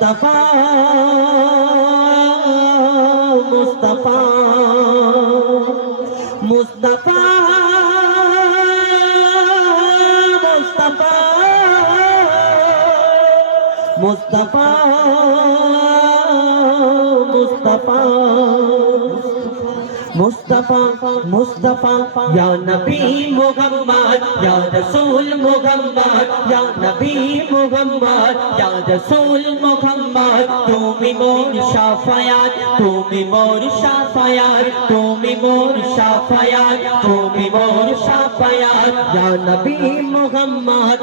মুস্তাফা মুস্তাফা মুস্তাফা মুস্তাফা মুস্তাফা মুস্তাফা মুস্তাফা মুস্তাফা ইয়া নবী মুহাম্মদ ইয়া রাসূল মুহাম্মদ ইয়া নবী মুহাম্মদ ইয়া রাসূল মুহাম্মদ তুমি মোর শাফায়াত তুমি মোর শাফায়াত তুমি মোর শাফায়াত তুমি মোর শাফায়াত ইয়া নবী মুহাম্মদ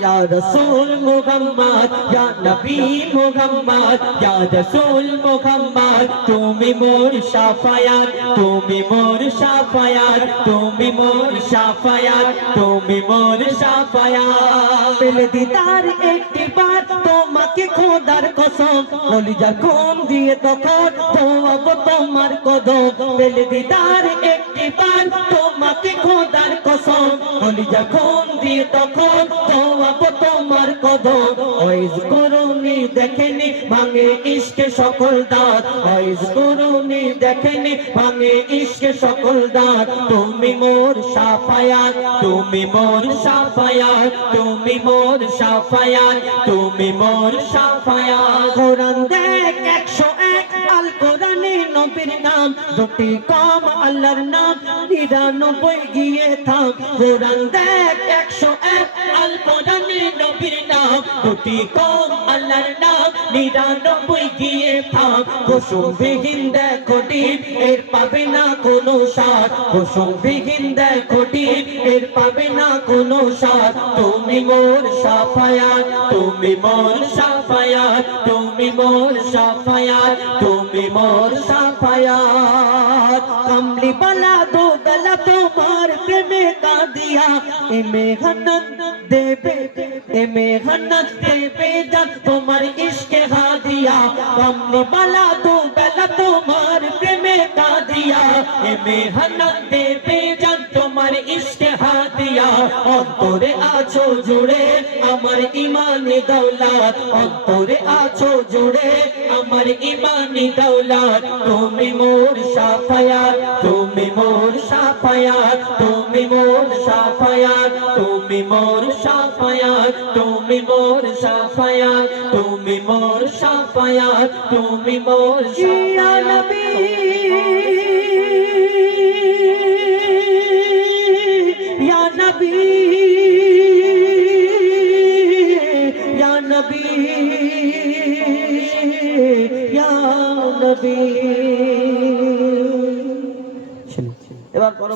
ইয়া রাসূল মুহাম্মদ ইয়া নবী মুহাম্মদ ইয়া রাসূল মুহাম্মদ তুমি মোর শাফায়াত তুমি মোর শাফায়াত তুমি মোর শাফায়াত তুমি মোর শাফায়াত পেলে দিদার একটি বার তোমাকে খোদার কসম বলি যখন দিয়ে তখন তোয়াব তোমার কদম পেলে দিদার একটি বার তোমাকে খোদার কসম বলি যখন দিয়ে তখন তোয়াব তোমার কদম ওইজ করুনি দেখেনি ভাঙে ইশকে সকল দাঁত ওইজ করুনি দেখেনি ভাঙে ইশকে সকল দাঁত তুমি মোর শাফায়াত তুমি মোর শাফায়াত তুমি মোর শাফায়াত তুমি মোর শাফায়াত কোরআন দেখ 101 আল কোরআনে নবীর নাম দুটি কম আল্লাহর নাম 99 গিয়ে থাম কোরআন দেখ 101 আল কোরআনে নবীর নাম দুটি কম আল্লাহর নাম 99 গিয়ে থাম কুসুম বিহীন দেখো ডিপ এর পাবে না কোনো সার কুসুম বিহীন দেখো ডিপ এর পাবে না কোনো সার তুমি মোর শাফায়াত তুমি মোর শাফায়াত তুমি মোর শাফায়াত তুমি মোর শাফায়াত কমলি বালা দো বেলা তোমার প্রেমে কাঁদিয়া এ মেহনত দেবে এ মেহনত দেবে জান তোমার ইশকে হাদিয়া কমলি বালা দো বেলা তোমার প্রেমে কাঁদিয়া এ মেহনত দেবে জান তোমার ইশকে হাদিয়া অন্তরে আছো জুড়ে আমার ইমানি দৌলত অন্তরে আছো জুড়ে আমার ইমানি দৌলত তুমি মোর শাফায়াত তুমি মোর শাফায়াত তুমি মোর শাফায়াত তুমি মোর শাফায়াত তুমি মোর শাফায়াত তুমি মোর শাফায়াত তুমি মোর ইয়া নবী ইয়া নবী ইয়া নবী ইয়া নবী এবার